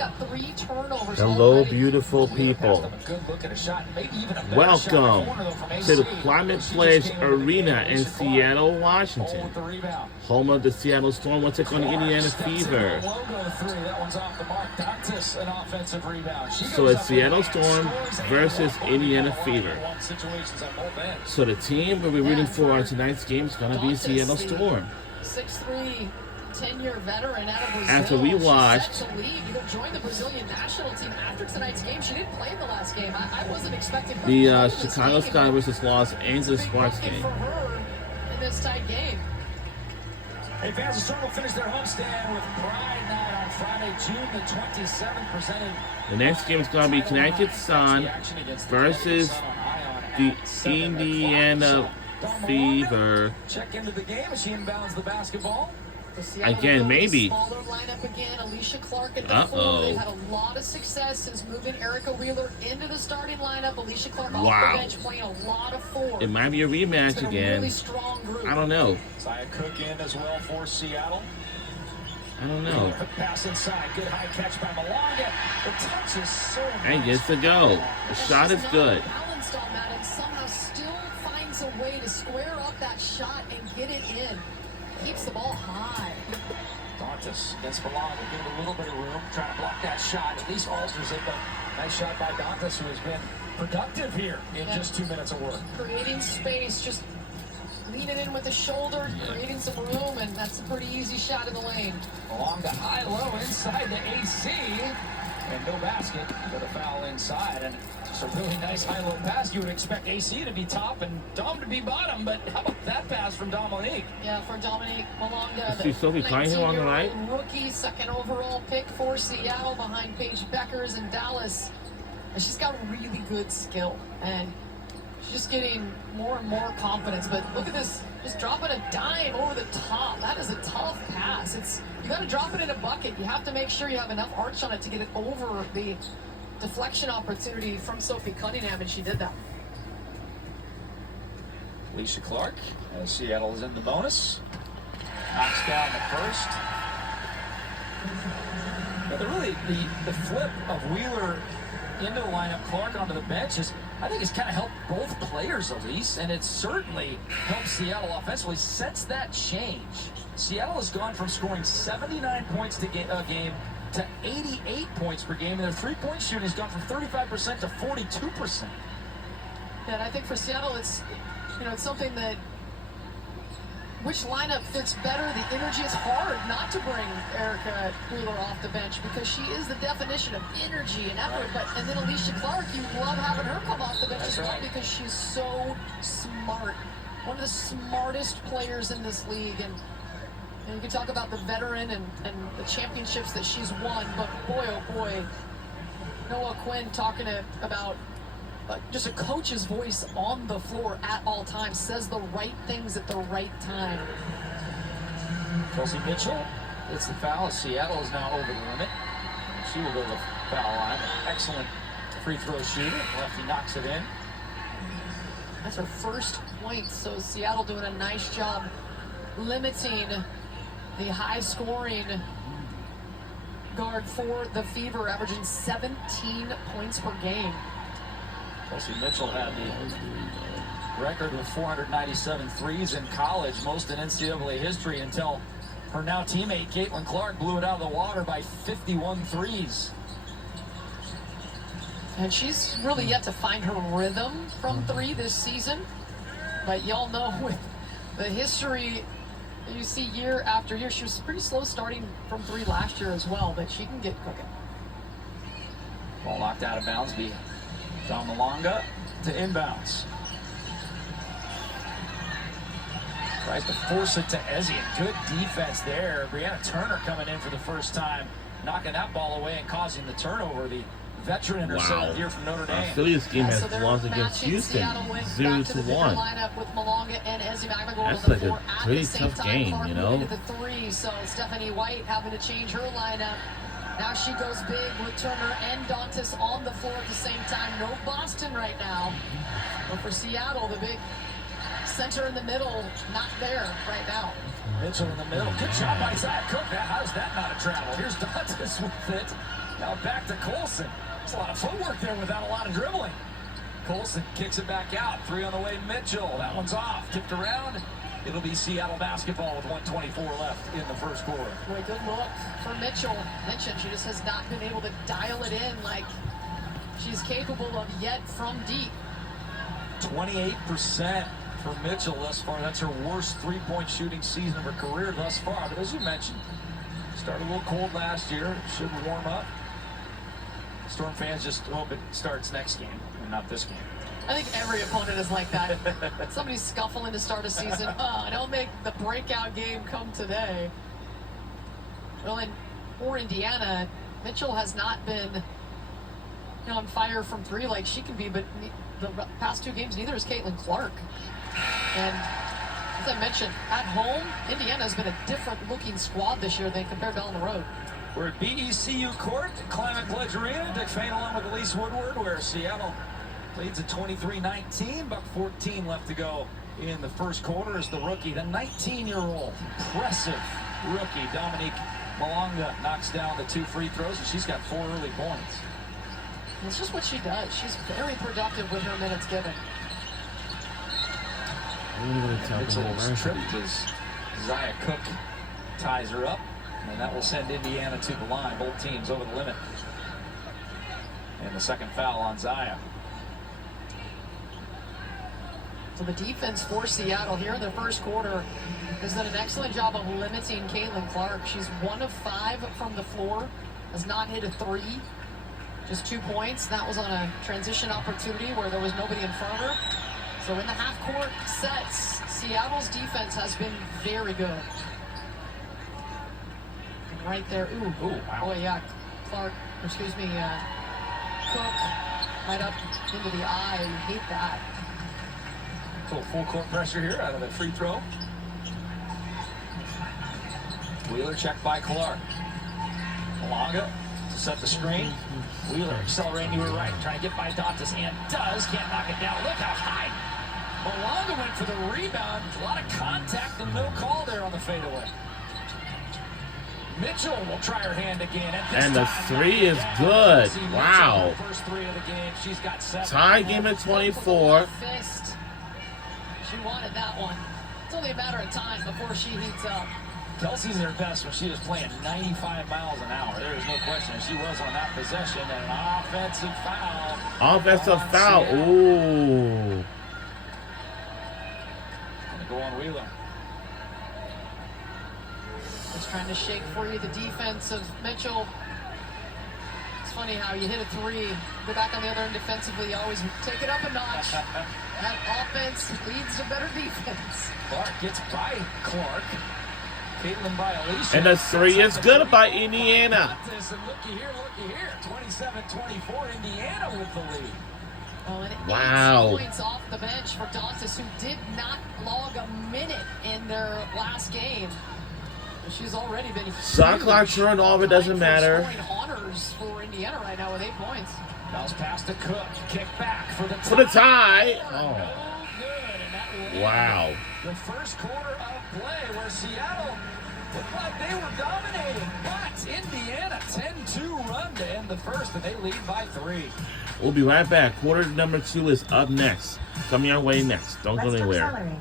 got 3 turnovers. Hello, already. beautiful people. Welcome to the Climate Pledge Arena in Seattle, Washington. Home of the Seattle Storm will take on the Indiana Fever. So it's Seattle Storm versus Indiana Fever. So the team we'll be rooting for on tonight's game is going to be Seattle Storm. 6'3", 10-year veteran out of Brazil. After we watched, she's set to leave. Join the Brazilian national team after tonight's game. She didn't play in the last game. I wasn't expecting her the Chicago Sky versus Los Angeles Sparks game. For her in this tight game. Hey fans, the Storm will finish their homestand with Pride Night on Friday, June the 27th. Presented. The next game is going to be Connecticut Sun versus the Indiana Fever. Check into the game as she inbounds the basketball. Again, maybe. Smaller lineup again. Alicia Clark at the 4. They've had a lot of success since moving Erica Wheeler into the starting lineup. Alicia Clark off the bench playing a lot of 4. It might be a rematch again. Really strong group. I don't know. Zaya Cook in as well for Seattle. I don't know. Quick pass inside. Good high catch by Malonga. The touch is so nice. And gets to go. The shot is good. Balanced on that and somehow still finds a way to square up that shot and get it in. Keeps the ball high. Dantas against Malonga, give it a little bit of room, trying to block that shot. At least alters it, but nice shot by Dantas, who has been productive here in just 2 minutes of work. Creating space, just leaning in with the shoulder, creating some room, and that's a pretty easy shot in the lane. Malonga high-low inside the AC, and no basket, but a foul inside. And just a really nice high-low pass. You would expect AC to be top and Dom to be bottom, but how about that pass from Dominique? Yeah, for Dominique Malonga, See Sophie Cunningham on the right. Rookie, second overall pick for Seattle behind Paige Beckers in Dallas. And she's got really good skill, and she's just getting more and more confidence. But look at this, just dropping a dime over the top. That is a tough pass. You got to drop it in a bucket. You have to make sure you have enough arch on it to get it over the deflection opportunity from Sophie Cunningham, and she did that. Alicia Clark, as Seattle is in the bonus. Knocks down the first. But the flip of Wheeler into the lineup, Clark onto the bench, I think it's kind of helped both players, Elise, and it certainly helped Seattle offensively. Since that change, Seattle has gone from scoring 79 points a game to 88 points per game, and their three-point shooting has gone from 35% to 42%. And I think for Seattle, it's something that which lineup fits better. The energy is hard not to bring Erica Wheeler off the bench because she is the definition of energy and effort. And then Alicia Clark, you love having her come off the bench as well because she's so smart. One of the smartest players in this league. And you can talk about the veteran and the championships that she's won, but boy, oh boy, Noah Quinn talking about just a coach's voice on the floor at all times, says the right things at the right time. Chelsea Mitchell gets the foul. Seattle is now over the limit. She will go to the foul line. Excellent free throw shooter. Lefty knocks it in. That's her first point, so Seattle doing a nice job limiting the high-scoring guard for the Fever, averaging 17 points per game. Chelsea Mitchell had the record with 497 threes in college, most in NCAA history, until her now teammate Caitlin Clark blew it out of the water by 51 threes. And she's really yet to find her rhythm from 3 this season. But y'all know with the history that you see year after year, she was pretty slow starting from 3 last year as well, but she can get cooking. Ball knocked out of bounds. Dom Malonga to inbounds. Tries to force it to Ezzie. Good defense there. Brianna Turner coming in for the first time, knocking that ball away and causing the turnover. The veteran in her 7th year from Notre Dame. Philly's game has lost against Houston, 0-1. That's like a pretty tough game, you know. So Stephanie White having to change her lineup. Now she goes big with Turner and Dantas on the floor at the same time. No Boston right now. But for Seattle, the big center in the middle, not there right now. Mitchell in the middle. Good shot by Zaya Cook. How is that not a travel? Here's Dantas with it. Now back to Colson. There's a lot of footwork there without a lot of dribbling. Colson kicks it back out. 3 on the way, Mitchell. That one's off. Tipped around. It'll be Seattle basketball with 1:24 left in the first quarter. Boy, good look for Mitchell. Mentioned she just has not been able to dial it in like she's capable of yet from deep. 28% for Mitchell thus far. That's her worst three-point shooting season of her career thus far. But as you mentioned, started a little cold last year. Should warm up. Storm fans just hope it starts next game and not this game. I think every opponent is like that. Somebody's scuffling to start a season. Don't make the breakout game come today. Well, for Indiana, Mitchell has not been on fire from 3 like she can be, but the past 2 games, neither is Caitlin Clark. And as I mentioned, at home, Indiana has been a different looking squad this year than compared to on the road. We're at BECU Court, Climate Pledge Arena. Dick Fain along with Elise Woodward, where Seattle leads at 23-19. Buck 14 left to go in the first quarter as the rookie, the 19-year-old, impressive rookie, Dominique Malonga, knocks down the 2 free throws, and she's got 4 early points. It's just what she does. She's very productive with her minutes given. Mitchell's tripped as Zaya Cook ties her up, and that will send Indiana to the line. Both teams over the limit. And the second foul on Zaya. So the defense for Seattle here in the first quarter has done an excellent job of limiting Caitlin Clark. She's 1 of 5 from the floor, has not hit a 3, just 2 points. That was on a transition opportunity where there was nobody in front of her. So in the half-court sets, Seattle's defense has been very good. And right there, wow. Boy, yeah, Cook, right up into the eye. You hate that. So full court pressure here out of the free throw. Wheeler checked by Clark. Malonga to set the screen. Wheeler accelerating to her right, trying to get by Dantas, and does. Can't knock it down. Look how high. Malonga went for the rebound. A lot of contact and no call there on the fadeaway. Mitchell will try her hand again. And the 3 is good. Wow. First 3 of the game. She's got 7. Tie game at 24. Fist. She wanted that one. It's only a matter of time before she heats up. Kelsey's her best when she was playing 95 miles an hour. There is no question. She was on that possession, and an offensive foul. Offensive foul. Ooh. Gonna go on Wheeler. Just trying to shake for you the defense of Mitchell. It's funny how you hit a 3, go back on the other end defensively, you always take it up a notch. That offense leads to better defense. Clark gets by Clark. Caitlin by Alicia. And the 3 is good by Indiana. And looky here. 27-24, Indiana with the lead. Oh, and Wow. 8 points off the bench for Dantas, who did not log a minute in their last game. She's already been Shot clock turned off, it doesn't matter. Scoring honors for Indiana right now with 8 points. Bounce pass to Cook. Kick back for the tie. For the tie. Oh, good. And that will Wow. the first quarter of play where Seattle looked like they were dominating. But Indiana 10-2 run to end the first, and they lead by 3. We'll be right back. Quarter number 2 is up next. Coming our way next. Don't go anywhere.